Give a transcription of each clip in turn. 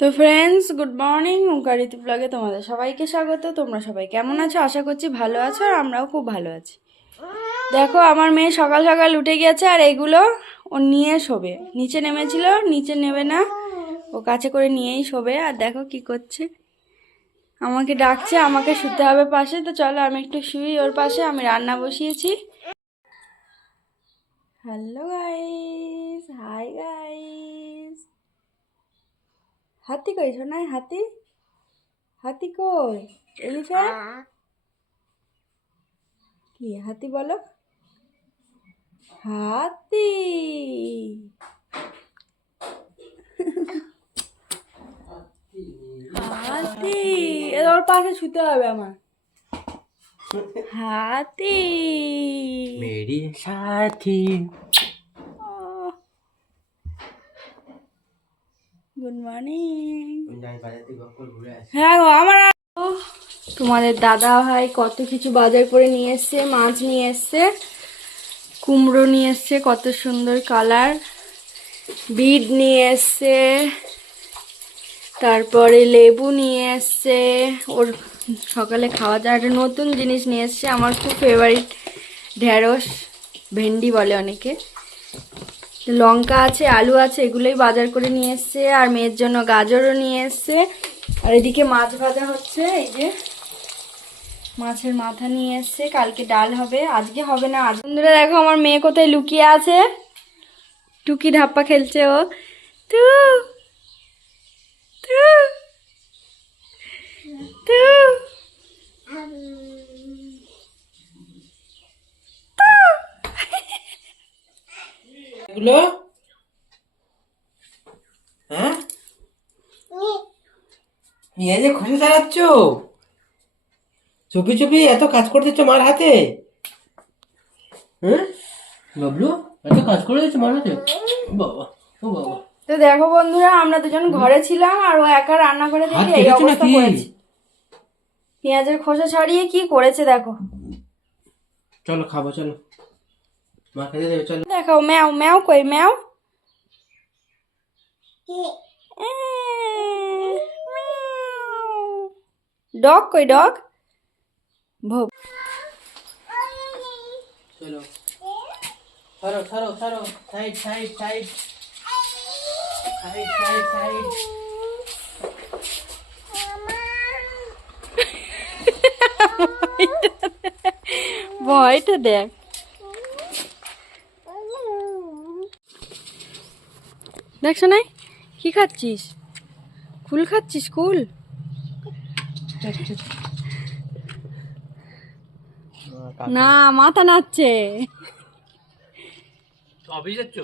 তো friends, good morning. ওঙ্কারিতি ব্লগে তোমাদের সবাইকে স্বাগত। তোমরা সবাই কেমন আছো? আশা করছি ভালো আছো, আর আমরাও খুব ভালো আছি। দেখো, আমার মেয়ে সকাল সকাল উঠে গেছে, আর এগুলো ও নিয়ে শোবে। নিচে নেমেছিল, নিচে নেবে না, ও কাছে করে নিয়েই শোবে। আর দেখো কি করছে, আমাকে ডাকছে, আমাকে শুতে হবে পাশে। তো চলো আমি একটু শুই ওর পাশে। আমি রান্না বসিয়েছি। Hello guys, hi guys. হাতি কই শোনায়? হাতি, হাতি কই? এলিফ্যান্ট কি? হাতি বলো, হাতি। হাতি, ওর পাশে শুতে হবে আমার। হাতি मेरी साथी। Good morning. হ্যাঁ গো, আমার তোমাদের দাদা ভাই কত কিছু বাজার করে নিয়ে এসছে। মাছ নিয়ে এসছে, কুমড়ো নিয়ে এসছে, কত সুন্দর কালার। বিট নিয়ে এসছে, তারপরে লেবু নিয়ে এসছে। ওর সকালে খাওয়া যায় একটা নতুন জিনিস নিয়ে এসছে, আমার খুব ফেভারিট, ঢেঁড়স, ভেন্ডি বলে অনেকে। লঙ্কা আছে, আলু আছে, এগুলোই বাজার করে নিয়ে এসছে। আর মেয়ের জন্য গাজরও নিয়ে এসছে। আর এদিকে মাছ ভাজা হচ্ছে, এই যে মাছের মাথা নিয়ে এসছে। কালকে ডাল হবে, আজকে হবে না। আজ বন্ধুরা দেখো আমার মেয়ে কোথায় লুকিয়ে আছে। টুকি ধাপ্পা খেলছে ও। তু তু তু এগুলো হ্যাঁ, নিয়ে যে খুশি চালাচ্ছ, চুপি চুপি এত কাজ করতেছ মার হাতে। হ্যাঁ বাবলু, এত কাজ করে দিচ্ছ মার হাতে। বাবা, ও বাবা। তো দেখো বন্ধুরা, আমরা দুজন ঘরে ছিলাম, আর ও একা রান্না করে দেখে এই অবস্থা করেছে। পেঁয়াজের খোসা ছাড়িয়ে কি করেছে দেখো। চলো খাবো, চলো মা খেতে দেবে, চলো। দেখো ম্যাও, ম্যাও কই ম্যাও? ডগ কই ডগ? ভোগ। চলো সরো সরো সরো, side side side side side side. ভয়টা দেখ। দেখছো না কি খাচ্ছিস? কুল খাচ্ছিস? কুল না, মাথা নাচছে। অফিস যাচ্ছ?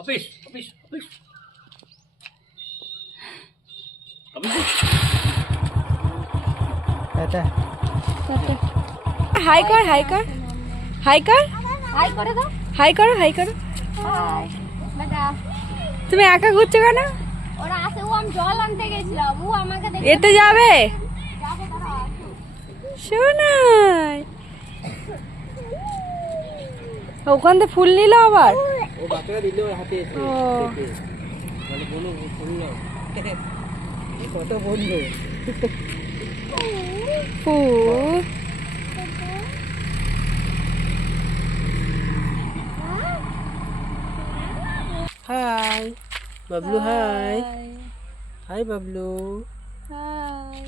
অফিস অফিস অফিস হাই কর, হাই কর, হাই কর, হাই করে দাও, হাই করো, হাই করো। তুমি একা ঘুরছো কেন? ওরা আসে, ও আমি জল আনতে গেছিলাম, ও আমাকে দেখে এতে যাবে শোনাই। ওখান থেকে ফুল নিল আবার। ও বাচ্চারা দিল ওর হাতে এসে ও। দেখে। বলে বলো শুনলাম কত বললো। ফু, hi Bablu, hi hi Bablu. Hi.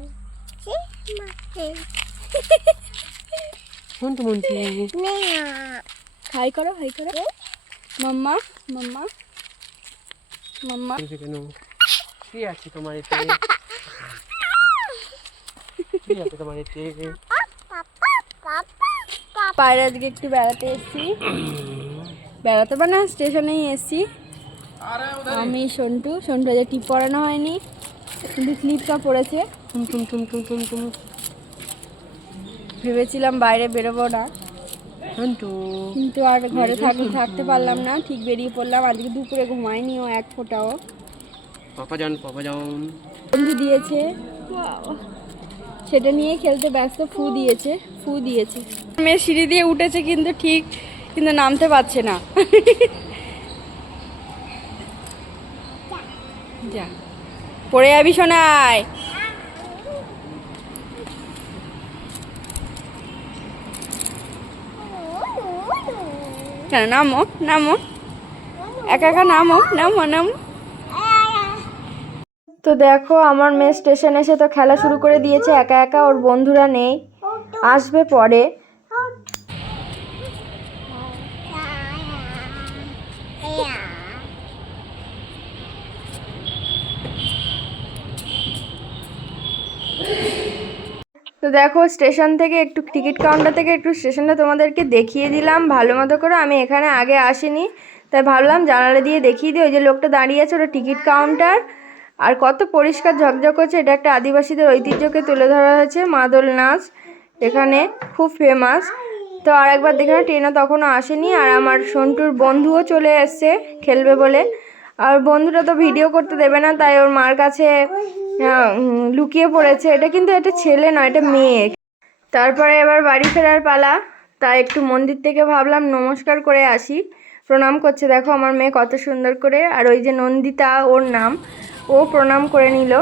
Montu Montu hi করো, হাই করো। মাম্মা, মাম্মা, মাম্মা। কেন? কি আছে তোমার এতে? কি আছে তোমার এতে? বাইরে আজকে একটু বেড়াতে এসেছি, বেড়াতে না স্টেশনেই এসেছি। আমি সন্টু, সন্টু যে টিপ পরানো হয়নি, কিন্তু স্লিপটা পড়েছে। টুম টুম টুম টুম টুম টুম। ভেবেছিলাম বাইরে বেরোবো না, সন্টু কিন্তু আর ঘরে থাকতে পারলাম না, ঠিক বেরিয়ে পড়লাম। আজকে দুপুরে ঘুমায়নি ও এক ফোঁটাও। পাপা যান, পাপা যান। বন্ধু দিয়েছে, সেটা নিয়ে খেলতে ব্যস্ত। ফু দিয়েছে, ফু দিয়েছে। মেয়ে সিঁড়ি দিয়ে উঠেছে কিন্তু ঠিক, কিন্তু নামতে পারছে না। যা পড়ে যাবি শোনায়। কেন নামো নামো, একা একা নামো নামো নামো। তো দেখো আমার মেয়ে স্টেশন এসে তো খেলা শুরু করে দিয়েছে একা একা, ওর বন্ধুরা নেই, আসবে পরে। তো দেখো স্টেশন থেকে একটু টিকিট কাউন্টার থেকে একটু স্টেশনটা তোমাদেরকে দেখিয়ে দিলাম ভালো মতো করে। আমি এখানে আগে আসিনি, তাই ভাবলাম জানালা দিয়ে দেখিয়ে দিই। ওই যে লোকটা দাঁড়িয়ে আছে ওটা টিকিট কাউন্টার। আর কত পরিষ্কার ঝকঝক হচ্ছে, এটা একটা আদিবাসীদের ঐতিহ্যকে তুলে ধরা হয়েছে, মাদল নাচ এখানে খুব ফেমাস। তো আর একবার দেখে ট্রেনও তখনও আসেনি, আর আমার সন্টুর বন্ধুও চলে এসছে খেলবে বলে। আর বন্ধুটা তো ভিডিও করতে দেবে না, তাই ওর মার কাছে লুকিয়ে পড়েছে। এটা কিন্তু এটা ছেলে নয়, এটা মেয়ে। তারপরে এবার বাড়ি ফেরার পালা, তাই একটু মন্দির থেকে ভাবলাম নমস্কার করে আসি। প্রণাম করছে দেখো আমার মেয়ে কত সুন্দর করে। আর ওই যে নন্দিতা ওর নাম, ও প্রণাম করে নিল।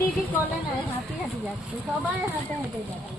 দিদি করলে না হাঁটি হাঁটি যাচ্ছে, সবাই হাঁটে হেঁটে যাচ্ছে।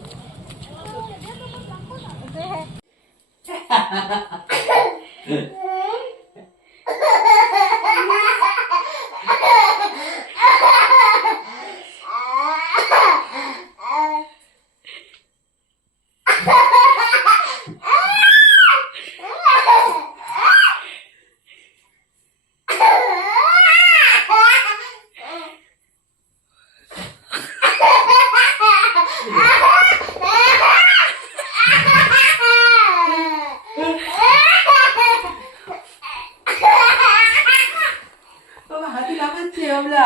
হাতি লাগাচ্ছে আমরা।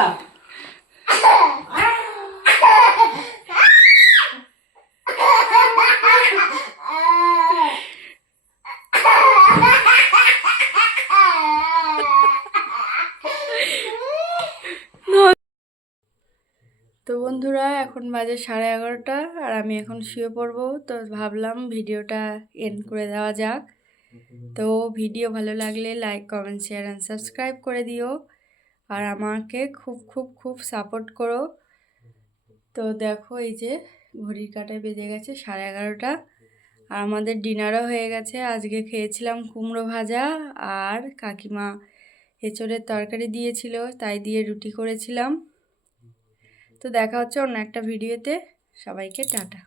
তো বন্ধুরা এখন বাজে 11:30, আর আমি এখন শুয়ে পড়বো। তো ভাবলাম ভিডিওটা এন্ড করে দেওয়া যাক। তো ভিডিও ভালো লাগলে like comment share and subscribe করে দিও, আর আমাকে খুব খুব খুব সাপোর্ট করো। তো দেখো এই যে ঘড়ির কাঁটায় বেজে গেছে 11:30, আর আমাদের ডিনারও হয়ে গেছে। আজকে খেয়েছিলাম কুমড়ো ভাজা, আর কাকিমা এঁচোড়ের তরকারি দিয়েছিল, তাই দিয়ে রুটি করেছিলাম। তো দেখা হচ্ছে অন্য একটা ভিডিওতে। সবাইকে টাটা।